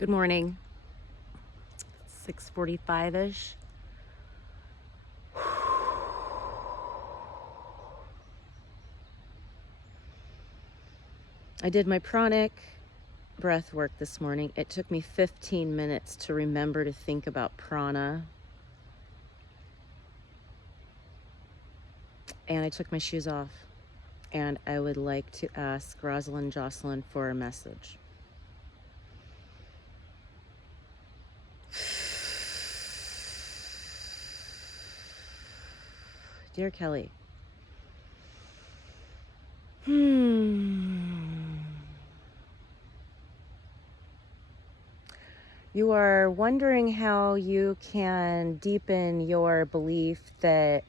Good morning. 6:45-ish. I did my pranic breath work this morning. It took me 15 minutes to remember to think about prana. And I took my shoes off. And I would like to ask Rosalind Jocelyn for a message. Dear Kelly, you are wondering how you can deepen your belief that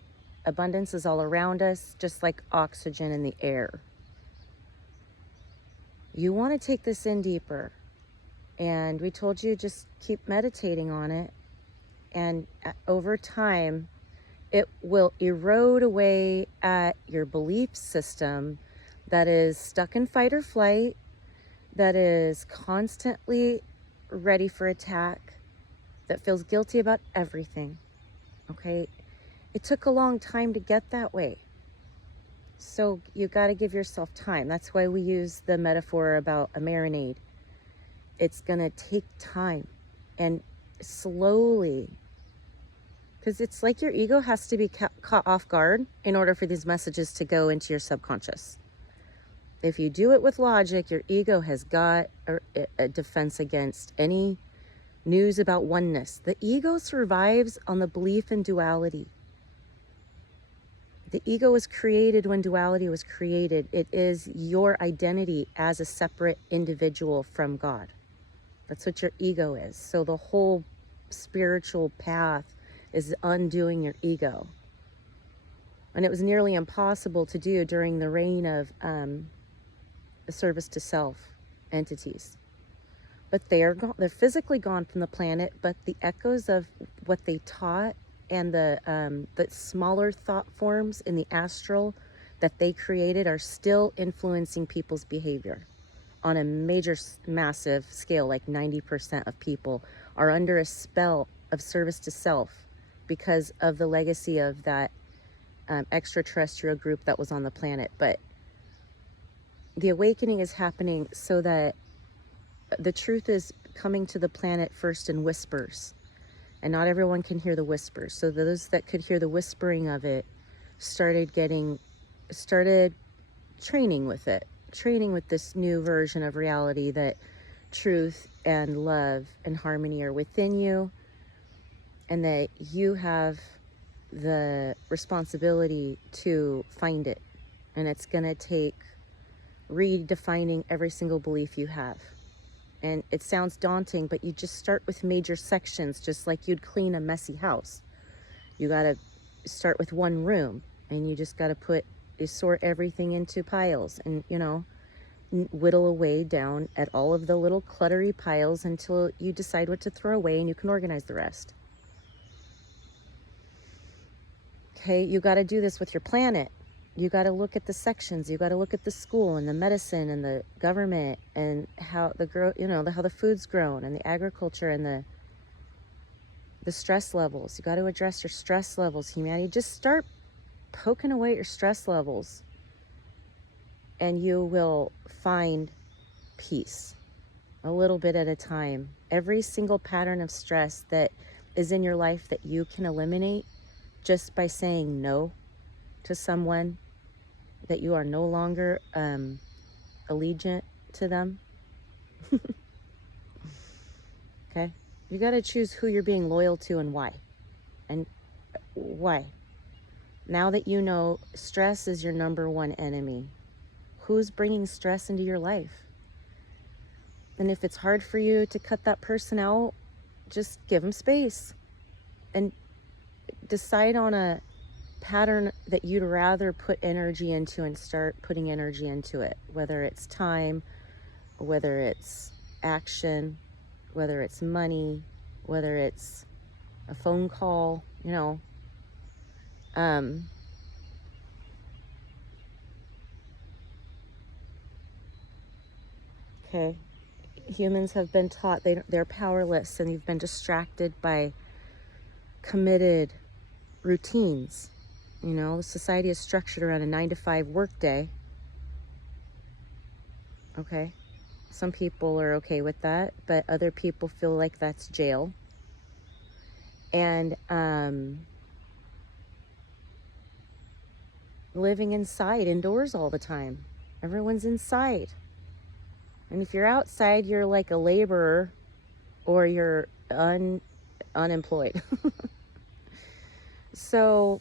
abundance is all around us, just like oxygen in the air. You want to take this in deeper. And we told you just keep meditating on it. And over time, it will erode away at your belief system that is stuck in fight or flight, that is constantly ready for attack, that feels guilty about everything. Okay? It took a long time to get that way. So you got to give yourself time. That's why we use the metaphor about a marinade. It's going to take time and slowly, because it's like your ego has to be caught off guard in order for these messages to go into your subconscious. If you do it with logic, your ego has got a defense against any news about oneness. The ego survives on the belief in duality. The ego was created when duality was created. It is your identity as a separate individual from God. That's what your ego is. So the whole spiritual path is undoing your ego. And it was nearly impossible to do during the reign of the service to self entities. But they're physically gone from the planet, but the echoes of what they taught and the smaller thought forms in the astral that they created are still influencing people's behavior on a major, massive scale. Like 90% of people are under a spell of service to self because of the legacy of that extraterrestrial group that was on the planet. But the awakening is happening so that the truth is coming to the planet first in whispers, and not everyone can hear the whispers. So those that could hear the whispering of it started training with it, training with this new version of reality, that truth and love and harmony are within you, and that you have the responsibility to find it. And it's going to take redefining every single belief you have. And it sounds daunting, but you just start with major sections, just like you'd clean a messy house. You got to start with one room, and you just got to sort everything into piles, and, whittle away down at all of the little cluttery piles until you decide what to throw away and you can organize the rest. Okay, you got to do this with your planet. You got to look at the sections. You got to look at the school and the medicine and the government and how how the food's grown, and the agriculture and the stress levels. You got to address your stress levels, humanity. Just start poking away at your stress levels, and you will find peace, a little bit at a time. Every single pattern of stress that is in your life that you can eliminate just by saying no to someone, that you are no longer allegiant to them. Okay? You got to choose who you're being loyal to and why. And why? Now that you know stress is your number one enemy, who's bringing stress into your life? And if it's hard for you to cut that person out, just give them space and decide on a pattern that you'd rather put energy into and start putting energy into it, whether it's time, whether it's action, whether it's money, whether it's a phone call, okay, Humans have been taught they're powerless, and you've been distracted by committed routines. You know, society is structured around a 9 to 5 workday. Okay. Some people are okay with that, but other people feel like that's jail. And living inside, indoors all the time. Everyone's inside. And if you're outside, you're like a laborer, or you're unemployed. So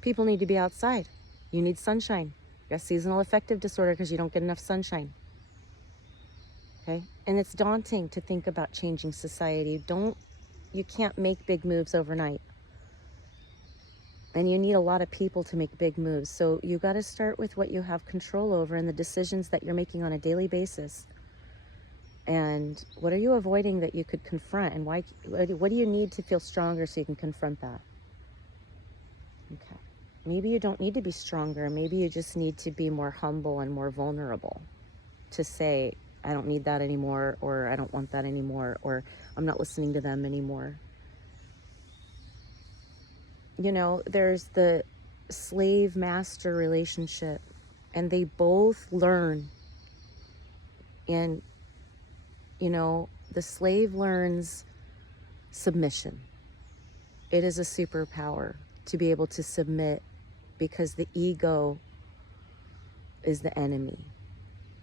people need to be outside. You need sunshine. You got seasonal affective disorder because you don't get enough sunshine. Okay? And it's daunting to think about changing society. You can't make big moves overnight. And you need a lot of people to make big moves. So you got to start with what you have control over and the decisions that you're making on a daily basis. And what are you avoiding that you could confront? And why? What do you need to feel stronger so you can confront that? Okay. Maybe you don't need to be stronger. Maybe you just need to be more humble and more vulnerable to say, I don't need that anymore, or I don't want that anymore, or I'm not listening to them anymore. You know, there's the slave-master relationship, and they both learn. And, you know, the slave learns submission. It is a superpower to be able to submit, because the ego is the enemy,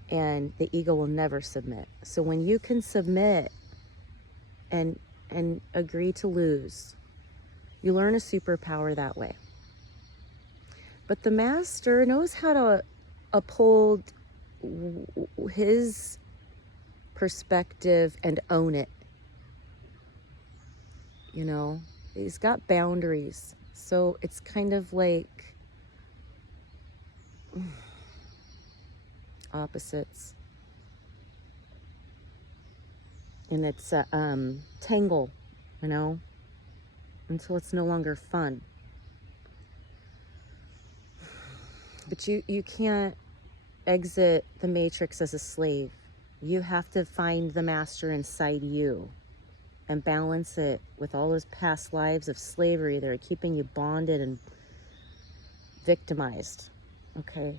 and the ego will never submit. So when you can submit and agree to lose, you learn a superpower that way. But the master knows how to uphold his perspective and own it. You know, he's got boundaries. So it's kind of like opposites. And it's a tangle, you know, until it's no longer fun. But you can't exit the matrix as a slave. You have to find the master inside you and balance it with all those past lives of slavery that are keeping you bonded and victimized. Okay?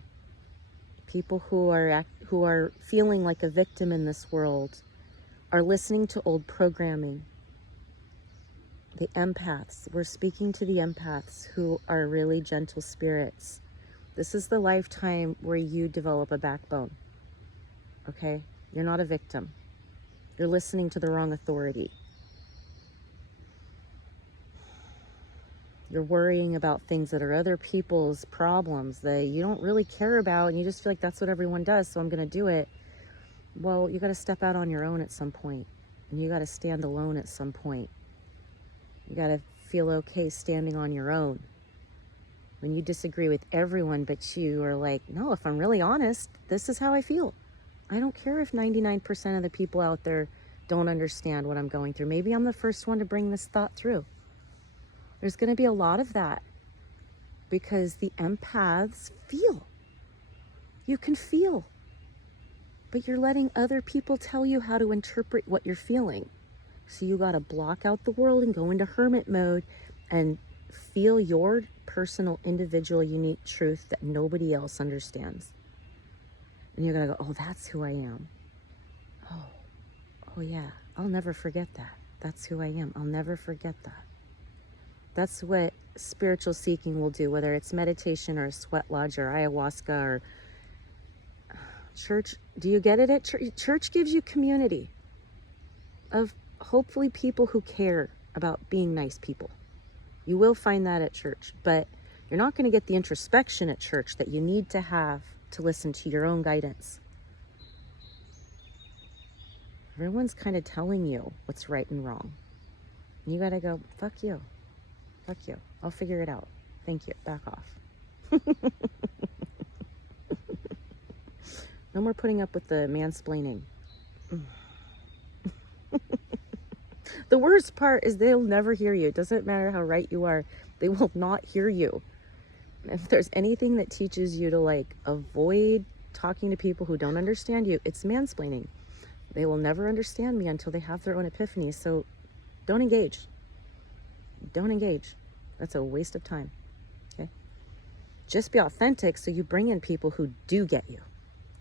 People who are feeling like a victim in this world are listening to old programming. The empaths, we're speaking to the empaths who are really gentle spirits. This is the lifetime where you develop a backbone. Okay? You're not a victim. You're listening to the wrong authority. You're worrying about things that are other people's problems that you don't really care about, and you just feel like that's what everyone does, so I'm going to do it. Well, you got to step out on your own at some point, and you got to stand alone at some point. You got to feel okay standing on your own. When you disagree with everyone, but you are like, no, if I'm really honest, this is how I feel. I don't care if 99% of the people out there don't understand what I'm going through. Maybe I'm the first one to bring this thought through. There's going to be a lot of that, because the empaths feel. You can feel. But you're letting other people tell you how to interpret what you're feeling. So you got to block out the world and go into hermit mode and feel your personal, individual, unique truth that nobody else understands. And you're going to go, oh, that's who I am. Oh yeah, I'll never forget that. That's who I am. I'll never forget that. That's what spiritual seeking will do, whether it's meditation or a sweat lodge or ayahuasca or church. Do you get it at church? Church gives you community of hopefully people who care about being nice people. You will find that at church, but you're not going to get the introspection at church that you need to have to listen to your own guidance. Everyone's kind of telling you what's right and wrong. And you got to go, fuck you. Fuck you. I'll figure it out. Thank you. Back off. No more putting up with the mansplaining. The worst part is they'll never hear you. It doesn't matter how right you are. They will not hear you. And if there's anything that teaches you to like avoid talking to people who don't understand you, it's mansplaining. They will never understand me until they have their own epiphany. So don't engage. Don't engage. That's a waste of time. Okay? Just be authentic so you bring in people who do get you.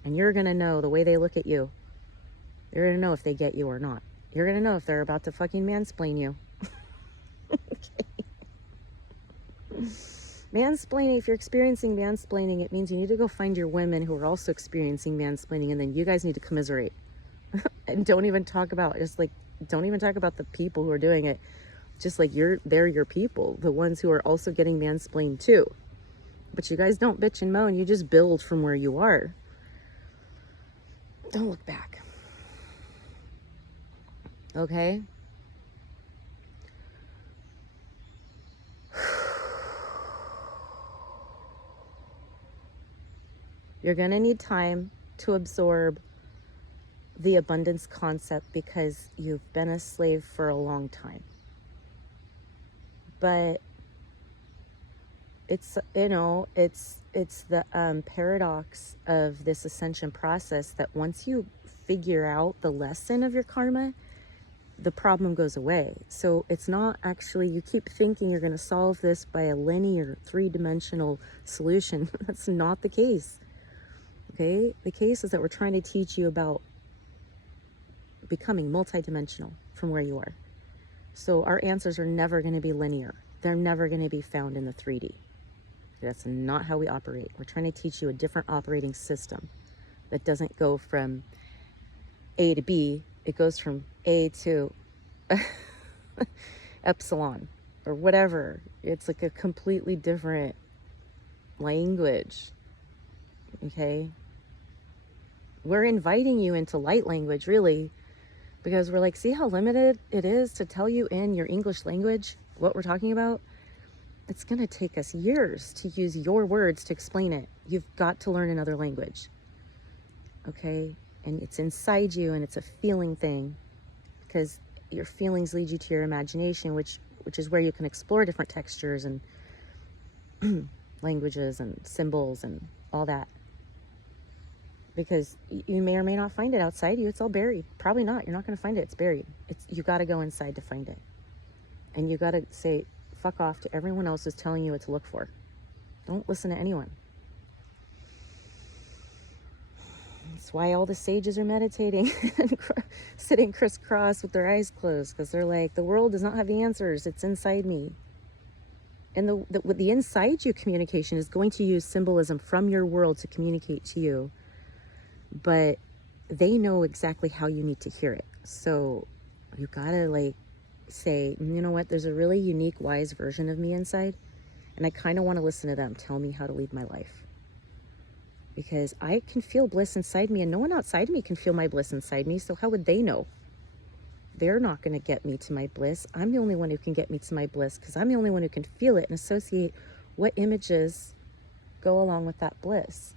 And you're going to know the way they look at you. You're going to know if they get you or not. You're going to know if they're about to fucking mansplain you. Mansplaining, if you're experiencing mansplaining, it means you need to go find your women who are also experiencing mansplaining, and then you guys need to commiserate. And don't even talk about, don't even talk about the people who are doing it. Just like they're your people, the ones who are also getting mansplained too. But you guys don't bitch and moan, you just build from where you are. Don't look back. Okay? You're gonna need time to absorb the abundance concept because you've been a slave for a long time. But it's, it's the paradox of this ascension process that once you figure out the lesson of your karma, the problem goes away. So it's not actually, you keep thinking you're going to solve this by a linear 3-dimensional solution. That's not the case. Okay? The case is that we're trying to teach you about becoming multidimensional from where you are. So our answers are never going to be linear. They're never going to be found in the 3D. That's not how we operate. We're trying to teach you a different operating system that doesn't go from A to B. It goes from A to epsilon or whatever. It's like a completely different language. Okay? We're inviting you into light language, really, because we're like, see how limited it is to tell you in your English language what we're talking about? It's going to take us years to use your words to explain it. You've got to learn another language. Okay? And it's inside you, and it's a feeling thing, because your feelings lead you to your imagination, which is where you can explore different textures and languages and symbols and all that. Because you may or may not find it outside you. It's all buried. Probably not. You're not going to find it. It's buried. You got to go inside to find it. And you got to say fuck off to everyone else who's telling you what to look for. Don't listen to anyone. That's why all the sages are meditating and sitting crisscross with their eyes closed, because they're like, the world does not have the answers. It's inside me. And the inside you communication is going to use symbolism from your world to communicate to you. But they know exactly how you need to hear it. So you gotta say, you know what, there's a really unique, wise version of me inside, and I kind of want to listen to them tell me how to lead my life. Because I can feel bliss inside me, and no one outside me can feel my bliss inside me, so how would they know? They're not going to get me to my bliss. I'm the only one who can get me to my bliss, because I'm the only one who can feel it and associate what images go along with that bliss.